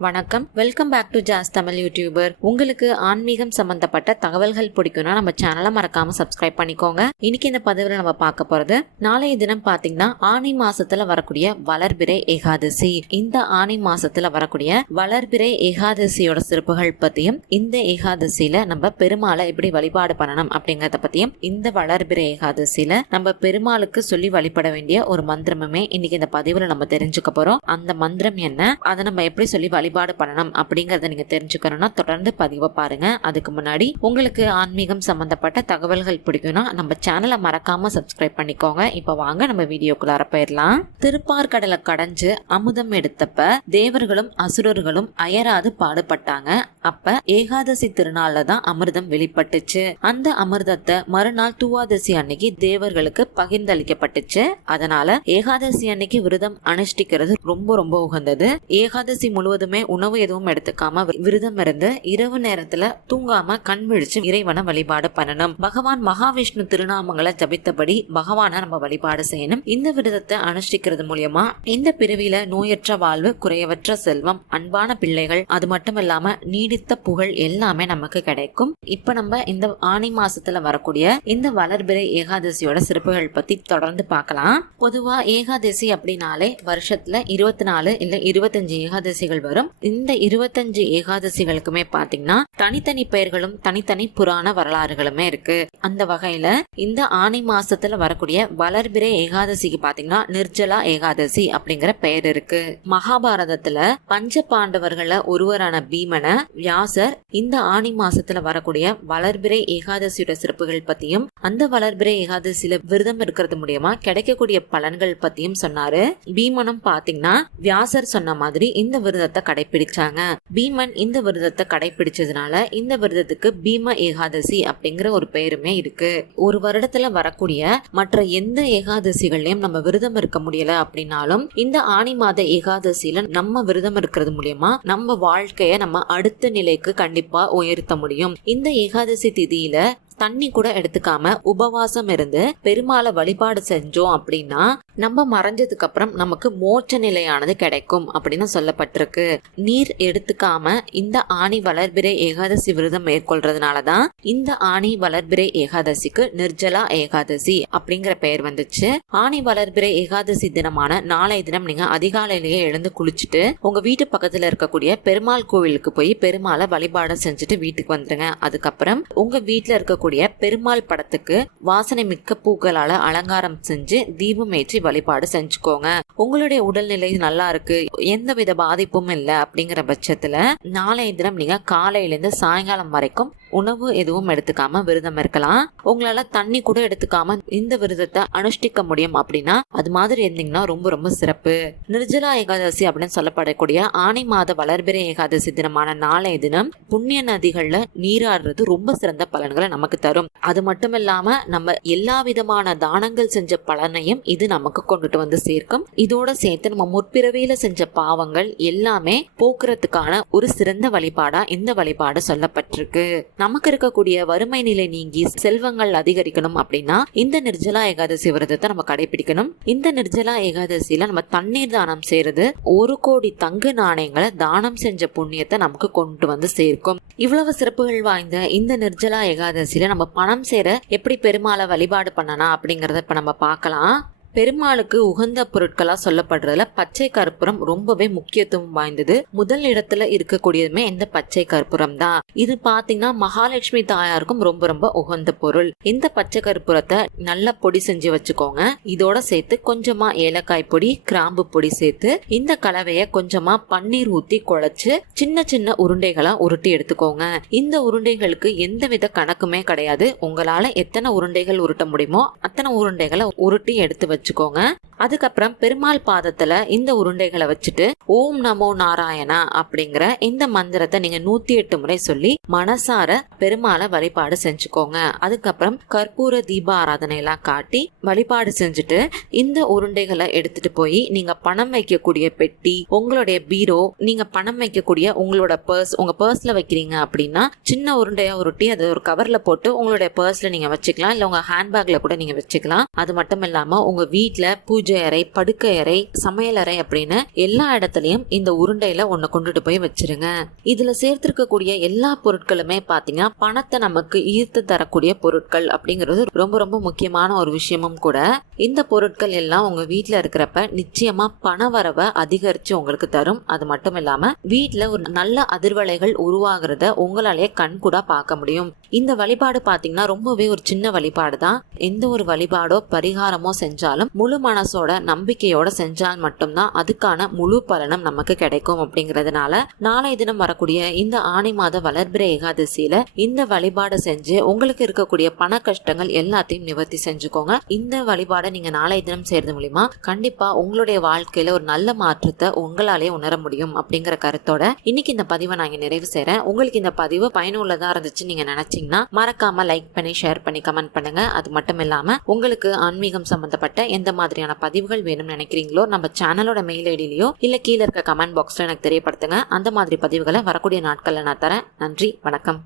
வணக்கம், welcome back to ஜாஸ் Tamil YouTuber. உங்களுக்கு ஆன்மீகம் சம்பந்தப்பட்ட தகவல்கள் பிடிக்கும்னா நம்ம சேனலை மறக்காம சப்ஸ்கிரைப் பண்ணிக்கோங்க. இன்னைக்கு இந்த பதிவில் நம்ம பார்க்க போறது, நாளைய தினம் பாத்தீங்கன்னா ஆனி மாசத்துல வரக்கூடிய வளர்பிறை ஏகாதசி. இந்த ஆனி மாசத்துல வரக்கூடிய வளர்பிறை ஏகாதசியோட சிறப்புகள் பத்தியும், இந்த ஏகாதசியில நம்ம பெருமாளை எப்படி வழிபாடு பண்ணணும் அப்படிங்கறத பத்தியும், இந்த வளர்பிறை ஏகாதசியில நம்ம பெருமாளுக்கு சொல்லி வழிபட வேண்டிய ஒரு மந்திரமுமே இன்னைக்கு இந்த பதிவுல நம்ம தெரிஞ்சுக்க போறோம். அந்த மந்திரம் என்ன, அதை நம்ம எப்படி சொல்லி வழிபாடு பண்ணணும் அப்படிங்கறத நீங்க தெரிஞ்சுக்கணும்னா தொடர்ந்து பதிவை பாருங்க. அதுக்கு முன்னாடி உங்களுக்கு ஆன்மீகம் சம்பந்தப்பட்ட தகவல்கள் பிடிக்கும்னா நம்ம சேனலை மறக்காம சப்ஸ்கிரைப் பண்ணிக்கோங்க. இப்ப வாங்க நம்ம வீடியோக்குள்ளார போயிடலாம். திருப்பார்கடலை கடைஞ்சு அமுதம் எடுத்தப்ப தேவர்களும் அசுரர்களும் அயராது பாடுபட்டாங்க. அப்ப ஏகாதசி திருநாள்ல தான் அமிர்தம் வெளிப்பட்டுச்சு. அந்த அமிர்தத்தை மறுநாள் துவாதசி அன்னைக்கு தேவர்களுக்கு பகிர்ந்தளிக்கப்பட்டுச்சு. அதனால ஏகாதசி அன்னைக்கு விரதம் அனுஷ்டிக்கிறது ரொம்ப ரொம்ப உகந்தது. ஏகாதசி முழுவதுமே உணவு எதுவும் எடுத்துக்காம விரதம் இருந்து இரவு நேரத்துல தூங்காம கண் விழிச்சு இறைவனை வழிபாடு பண்ணணும். பகவான் மகாவிஷ்ணு திருநாமங்களை ஜபித்தபடி பகவானை நம்ம வழிபாடு செய்யணும். இந்த விரதத்தை அனுஷ்டிக்கிறது மூலியமா இந்த பிறவியில நோயற்ற வாழ்வு, குறையவற்ற செல்வம், அன்பான பிள்ளைகள், அது மட்டும் இல்லாம நீடித்த புகழ் எல்லாமே நமக்கு கிடைக்கும். இப்ப நம்ம இந்த ஆனி மாசத்துல வரக்கூடிய இந்த வளர்பிறை ஏகாதசியோட சிறப்புகள் பத்தி தொடர்ந்து பார்க்கலாம். பொதுவா ஏகாதசி அப்படின்னாலே வருஷத்துல 24 இல்ல 25 ஏகாதசிகள் வரும். இந்த 25 ஏகாதசிகளுக்குமே பாத்தீங்கன்னா தனித்தனி பெயர்களும் தனித்தனி புராண வரலாறுகளுமே இருக்கு. அந்த வகையில இந்த ஆனி மாசத்துல வரக்கூடிய வளர்பிறை ஏகாதசிக்கு பாத்தீங்கன்னா நிர்ஜலா ஏகாதசி அப்படிங்கிற பெயர் இருக்கு. மகாபாரதத்துல பஞ்ச பாண்டவர்கள ஒருவரான பீமனை வியாசர் இந்த ஆனி மாசத்துல வரக்கூடிய வளர்பிறை ஏகாதசியோட சிறப்புகள் பத்தியும், அந்த வளர்பிறை ஏகாதசியில விரதம் இருக்கிறது மூலியமா கிடைக்கக்கூடிய பலன்கள் பத்தியும் சொன்னாரு. பீமனும் பாத்தீங்கன்னா வியாசர் சொன்ன மாதிரி இந்த விரதத்தை கடைபிடிச்சாங்க. பீமன் இந்த விரதத்தை கடைபிடிச்சதுனால இந்த விரதத்துக்கு பீம ஏகாதசி அப்படிங்கிற ஒரு பெயருமே இருக்கு. ஒரு வருடத்துல வரக்கூடிய மற்ற எந்த ஏகாதசிகள்லயும் நம்ம விரதம் இருக்க முடியல அப்படின்னாலும் இந்த ஆனி மாத ஏகாதசியில நம்ம விரதம் இருக்கிறது மூலியமா நம்ம வாழ்க்கைய நம்ம அடுத்த நிலைக்கு கண்டிப்பா உயர்த்த முடியும். இந்த ஏகாதசி திதியில தண்ணி கூட எடுத்துக்காம உபவாசம் இருந்து பெருமாளை வழிபாடு செஞ்சோம் அப்படின்னா நம்ம மறைஞ்சதுக்கு அப்புறம் நமக்கு மோட்ச நிலையானது கிடைக்கும் அப்படின்னு சொல்லப்பட்டிருக்கு. நீர் எடுத்துக்காம இந்த ஆனி வளர்பிறை ஏகாதசி விரதம் மேற்கொள்றதுனாலதான் இந்த ஆனி வளர்பிறை ஏகாதசிக்கு நிர்ஜலா ஏகாதசி அப்படிங்கிற பெயர் வந்துச்சு. ஆனி வளர்பிறை ஏகாதசி தினமான நாளைய தினம் நீங்க அதிகாலையிலேயே எழுந்து குளிச்சுட்டு உங்க வீட்டு பக்கத்துல இருக்கக்கூடிய பெருமாள் கோவிலுக்கு போய் பெருமாளை வழிபாடு செஞ்சுட்டு வீட்டுக்கு வந்துருங்க. அதுக்கப்புறம் உங்க வீட்டுல இருக்கக்கூடிய பெருமாள் படத்துக்கு வாசனை மிக்க பூக்களால அலங்காரம் செஞ்சு தீபம் ஏற்றி வழிபாடு செஞ்சுக்கோங்க. உங்களுடைய உடல்நிலை நல்லா இருக்கு, எந்தவித பாதிப்பும் இல்லை அப்படிங்கிற பட்சத்துல நாளைய தினம் நீங்க காலையில இருந்து சாயங்காலம் வரைக்கும் உணவு எதுவும் எடுத்துக்காம விரதம் இருக்கலாம். உங்களால தண்ணி கூட எடுத்துக்காம இந்த விரதத்தை அனுஷ்டிக்க முடியும் அப்படின்னா அது மாதிரி இருந்தீங்கன்னா ரொம்ப ரொம்ப சிறப்பு. நிர்ஜலா ஏகாதசி அப்படின்னு சொல்லப்படக்கூடிய ஆனி மாத வளர்பிறை ஏகாதசி தினமான நாளைய தினம் புண்ணிய நதிகள்ல நீராடுறது ரொம்ப சிறந்த பலன்களை நமக்கு தரும். அது மட்டும் இல்லாம நம்ம எல்லா விதமான தானங்கள் செஞ்ச பலனையும் இது நமக்கு கொண்டுட்டு வந்து சேர்க்கும். இதோட சேர்த்து நம்ம முற்பிறவியில செஞ்ச பாவங்கள் எல்லாமே போக்குறதுக்கான ஒரு சிறந்த வழிபாடா இந்த வழிபாடு சொல்லப்பட்டிருக்கு. நமக்கு இருக்கக்கூடிய வறுமை நிலை நீங்கி செல்வங்கள் அதிகரிக்கணும் அப்படின்னா இந்த நிர்ஜலா ஏகாதசி விரதத்தை நம்ம கடைபிடிக்கணும். இந்த நிர்ஜலா ஏகாதசியில நம்ம தண்ணீர் தானம் செய்யறது 1 கோடி தங்க நாணயங்களை தானம் செஞ்ச புண்ணியத்தை நமக்கு கொண்டு வந்து சேர்க்கும். இவ்வளவு சிறப்புகள் வாய்ந்த இந்த நிர்ஜலா ஏகாதசியில நம்ம பணம் சேர எப்படி பெருமாளை வழிபாடு பண்ணலாம் அப்படிங்கறத இப்ப நம்ம பார்க்கலாம். பெருமாளுக்கு உகந்த பொருட்களா சொல்லப்படுறதுல பச்சை கற்பூரம் ரொம்பவே முக்கியத்துவம் வாய்ந்தது. முதல் இடத்துல இருக்கக்கூடியதுமே இந்த பச்சை கற்பூரம் தான். இது பாத்தீங்கன்னா மகாலட்சுமி தாயாருக்கும் ரொம்ப ரொம்ப உகந்த பொருள். இந்த பச்சை கற்பூரத்தை நல்லா பொடி செஞ்சு வச்சுக்கோங்க. இதோட சேர்த்து கொஞ்சமா ஏலக்காய் பொடி, கிராம்பு பொடி சேர்த்து இந்த கலவைய கொஞ்சமா பன்னீர் ஊத்தி குழைச்சு சின்ன சின்ன உருண்டைகளா உருட்டி எடுத்துக்கோங்க. இந்த உருண்டைகளுக்கு எந்தவித கணக்குமே கிடையாது. உங்களால எத்தனை உருண்டைகள் உருட்ட முடியுமோ அத்தனை உருண்டைகளை உருட்டி எடுத்து வச்சுக்கோங்க. அதுக்கப்புறம் பெருமாள் பாதத்துல இந்த உருண்டைகளை வச்சுட்டு ஓம் நமோ நாராயணா அப்படிங்கிற இந்த மந்திரத்தை நீங்க 108 முறை சொல்லி மனசார பெருமாளை வழிபாடு செஞ்சுக்கோங்க. அதுக்கப்புறம் கற்பூர தீப ஆராதனை எல்லாம் காட்டி வழிபாடு செஞ்சுட்டு இந்த உருண்டைகளை எடுத்துட்டு போய் நீங்க பணம் வைக்கக்கூடிய பெட்டி, உங்களுடைய பீரோ, நீங்க பணம் வைக்கக்கூடிய உங்களோட பர்ஸ், உங்க பர்ஸ்ல வைக்கிறீங்க அப்படின்னா சின்ன உருண்டையா உருட்டி அதை ஒரு கவர்ல போட்டு உங்களுடைய பர்ஸ்ல நீங்க வச்சுக்கலாம். இல்ல உங்க ஹேண்ட்பேக்ல கூட நீங்க வச்சுக்கலாம். அது மட்டும் இல்லாம உங்க வீட்டுல பூஜை பூஜை அறை, படுக்கை அறை, சமையலறை அப்படின்னு எல்லா இடத்துலயும் இந்த உருண்டையில ஒண்ணு கொண்டுட்டு போய் வச்சிருங்க. இதுல சேர்த்திருக்கக்கூடிய எல்லா பொருட்களுமே பாத்தீங்கன்னா பணத்தை நமக்கு ஈர்த்து தரக்கூடிய பொருட்கள் அப்படிங்கிறது ரொம்ப ரொம்ப முக்கியமான ஒரு விஷயமும் கூட. இந்த பொருட்கள் எல்லாம் உங்க வீட்டுல இருக்கிறப்ப நிச்சயமா பண வரவை அதிகரிச்சு உங்களுக்கு தரும். அது மட்டும் இல்லாம வீட்டுல ஒரு நல்ல அதிர்வலைகள் உருவாகிறத உங்களாலேயே கண் கூட பார்க்க முடியும். இந்த வழிபாடு பாத்தீங்கன்னா ரொம்பவே ஒரு சின்ன வழிபாடு தான். எந்த ஒரு வழிபாடோ பரிகாரமோ செஞ்சாலும் முழு மனசோட நம்பிக்கையோட செஞ்சால் மட்டும்தான் அதுக்கான முழு பலனும் நமக்கு கிடைக்கும். அப்படிங்கறதுனால நாளை தினம் வரக்கூடிய இந்த ஆனி மாத வளர்பிறை ஏகாதசியில இந்த வழிபாடு செஞ்சு உங்களுக்கு இருக்கக்கூடிய பண கஷ்டங்கள் எல்லாத்தையும் நிவர்த்தி செஞ்சுக்கோங்க. இந்த வழிபாடை நீங்க நாளை தினம் செய்யறது மூலியமா கண்டிப்பா உங்களுடைய வாழ்க்கையில ஒரு நல்ல மாற்றத்தை உங்களாலே உணர முடியும் அப்படிங்கிற கருத்தோட இன்னைக்கு இந்த பதிவை நான் நிறைவு செய்றேன். உங்களுக்கு இந்த பதிவு பயனுள்ளதா இருந்துச்சு நீங்க நினைச்சீங்கன்னா மறக்காம லைக் பண்ணி, ஷேர் பண்ணி, கமெண்ட் பண்ணுங்க. அது மட்டும் இல்லாம உங்களுக்கு ஆன்மீகம் சம்பந்தப்பட்ட எந்த மாதிரியான பதிவுகள் வேணும்னு நினைக்கிறீங்களோ நம்ம சேனலோட மெயில் ஐடியிலயோ இல்ல கீழே இருக்க கமெண்ட் பாக்ஸ்ல எனக்கு தெரியப்படுத்துங்க. அந்த மாதிரி பதிவுகளை வரக்கூடிய நாட்கள்ல நான் தரேன். நன்றி, வணக்கம்.